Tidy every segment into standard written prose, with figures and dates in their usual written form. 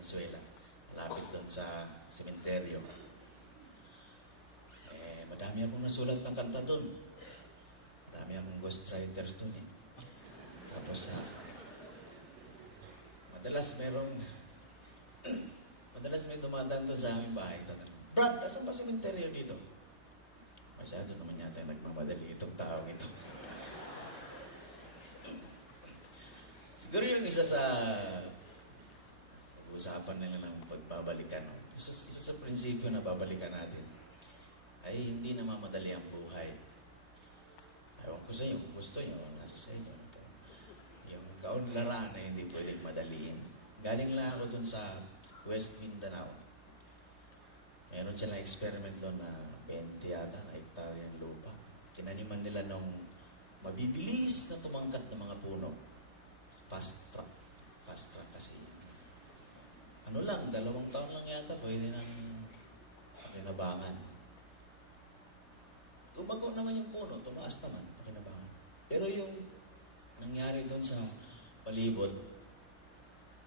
Valenzuela. Malapit doon sa sementeryo. Madami akong nasulat ng kanta doon. Madami akong ghostwriters doon eh. Tapos madalas may dumadaan doon sa aming bahay. Brad, asan pa sementeryo dito? Masyado naman yata nagmamadali itong taong ito. Siguro yung isa sa usapan nila ng pagbabalikan. Isa sa prinsipyo na babalikan natin ay hindi na mamadali ang buhay. Ewan ko sa inyo, kung gusto nyo, nasa sa inyo. Yung kaunlaran na hindi pwedeng madaliin. Galing lang ako dun sa West Mindanao. Meron silang experiment doon na 20 yata na hektarya ng lupa. Tinaniman nila nung mabibilis na tumangkat ng mga puno. Fast track. Fast track kasi. 2 taon lang yata, pwede nang pakinabangan. Lumago naman yung puno, tumaas naman, pakinabangan. Pero yung nangyari doon sa palibot,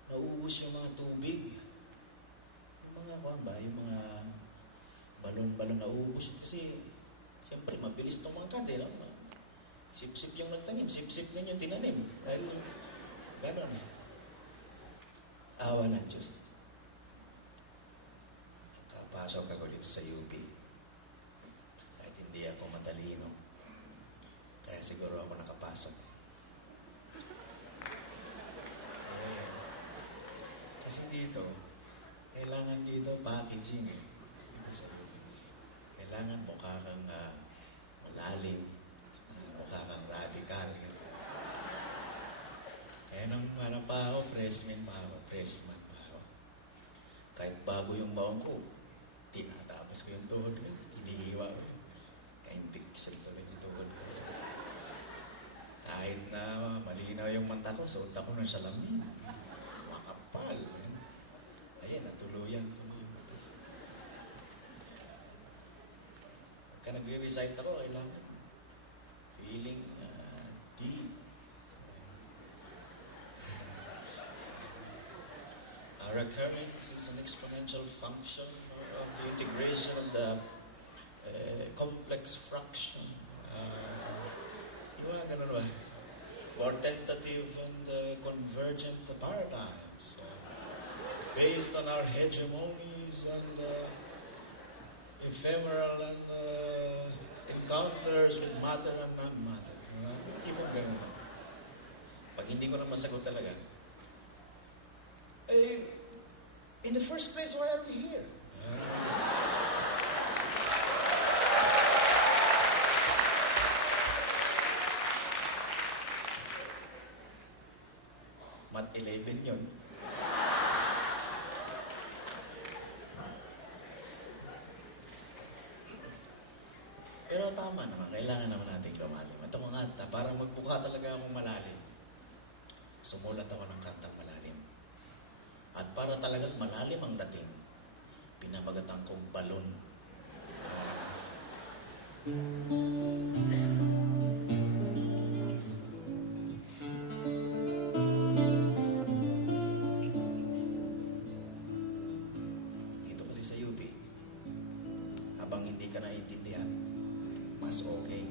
nauubos yung mga tubig. Yung mga yung mga balon-balon nauubos. Kasi, siyempre, mabilis tumangkad eh. No? Sip-sip yung nagtanim, sip-sip din yung tinanim. Dahil, gano'n eh. Awa ng Diyos. Kapasok ako dito sa UP. Kahit hindi ako matalino. Kaya siguro ako nakapasok. Kasi dito, kailangan dito packaging eh. Kailangan mukha kang malalim, mukha kang radical. Kaya nung pa ako, freshman pa ako. Kahit bago yung baon ko, tinatapos ko yung tuhod ko, hinihiwa ko. Kaindik siya ito yung tuhod ko. Kahit na malinaw yung mata ko, suot ako ng salamin. Makapal. Ayan, natuluyan. Pagka nagre-recite ako, kailangan feeling deep. Recurrence is an exponential function of the integration of the complex fraction. Ganun ba? Or tentative and convergent paradigms based on our hegemonies and ephemeral and encounters with matter and non-matter. Hindi mo ganun. Pag hindi ko na masagot talaga, in the first place, why are we here? Mat 11 yun. Pero tama naman, kailangan naman natin lumalim. At ako nga, parang magbuka talaga akong malalim. Sumulat ako ng kantang malalim. At para talagang malalim ang dating, pinamagatan kong balon. Dito kasi sa UP, habang hindi ka naiintindihan, mas okay.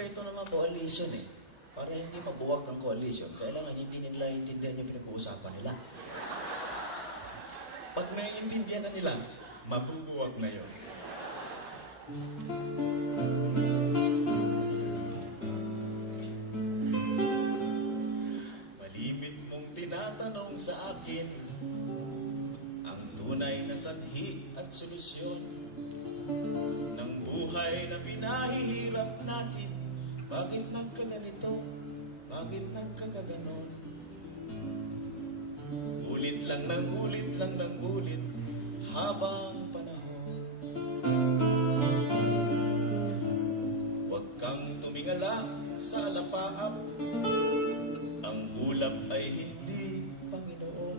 Ito naman coalition eh. Para hindi mabuwag ang coalition, kailangan hindi nila intindihan yung pinag-uusapan nila. Pag naiintindihan na nila, mabubuwag na yun. Malimit mong tinatanong sa akin ang tunay na sanhi at solusyon ng buhay na pinahihirap natin. Bakit nagkaganito? Bakit nagkakaganon? Ulit lang ng ulit habang panahon. Huwag kang tumingala sa alapaap. Ang ulap ay hindi Panginoon.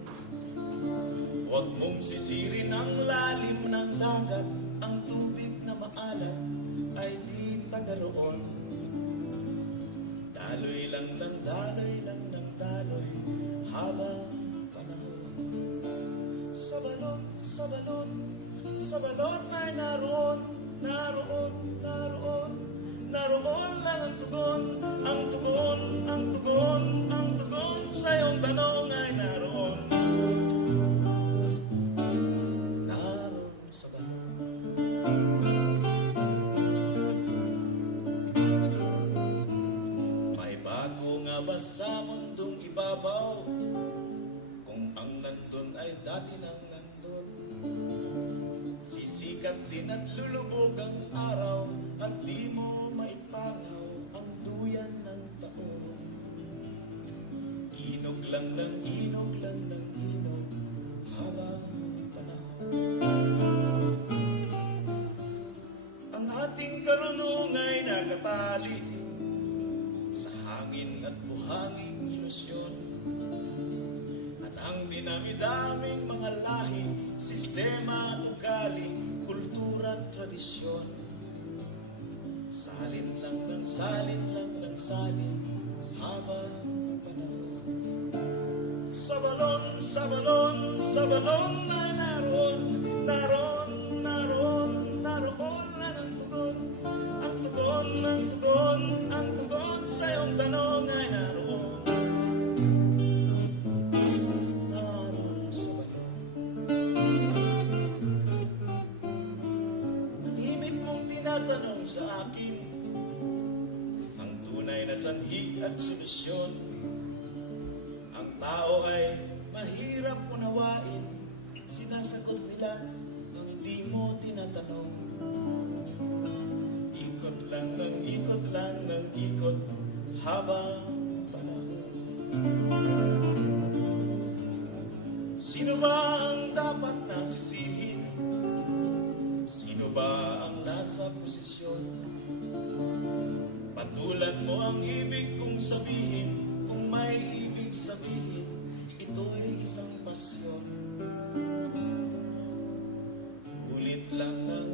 Huwag mong sisirin ang lalim ng dagat, ang tubig na maaari. malat ay di taga roon. Daloy lang ng daloy lang ng daloy habang panahon. Sa balon, sa balon, sa balon ay naroon, naroon, naroon, naroon lang ang tugon, ang tugon, ang tugon, ang tugon sa iyong tanong ay naroon. Naroon sa balon. May bago nga ba sa mundong ibabaw? Kung ang nandun ay dati nang nandun, sisikat din at lulubog ang araw, at di mo maipangaw ang duyan ng taon. Inog lang ng inog lang ng inog habang panahon. Ang ating karunong ay nakatali sa hangin at buhanging ilusyon, at ang dinami-daming mga lahi, sistema at ugali, kultura at tradisyon. Salin lang ng salin lang ng salin habang panahon. Sa balon, sa balon, sa balon na naroon, naroon, naroon, naroon lang ang tugon, ang tugon, ang tugon, ang tugon sa iyong tanong ay naroon. Naroon sa balon. Malimit mong tinatanong sa akin ang tunay na sanhi at solusyon. Ang tao ay mahirap unawain, sinasagot nila ang di mo tinatanong. Ikot lang ng ikot lang ng ikot habang panahon. Sino ba ang dapat nasisihin? Sino ba ang nasa posisyon? Patulan mo ang ibig kong sabihin, kung may ibig sabihin, ito'y isang pasyon. Ulit lang ng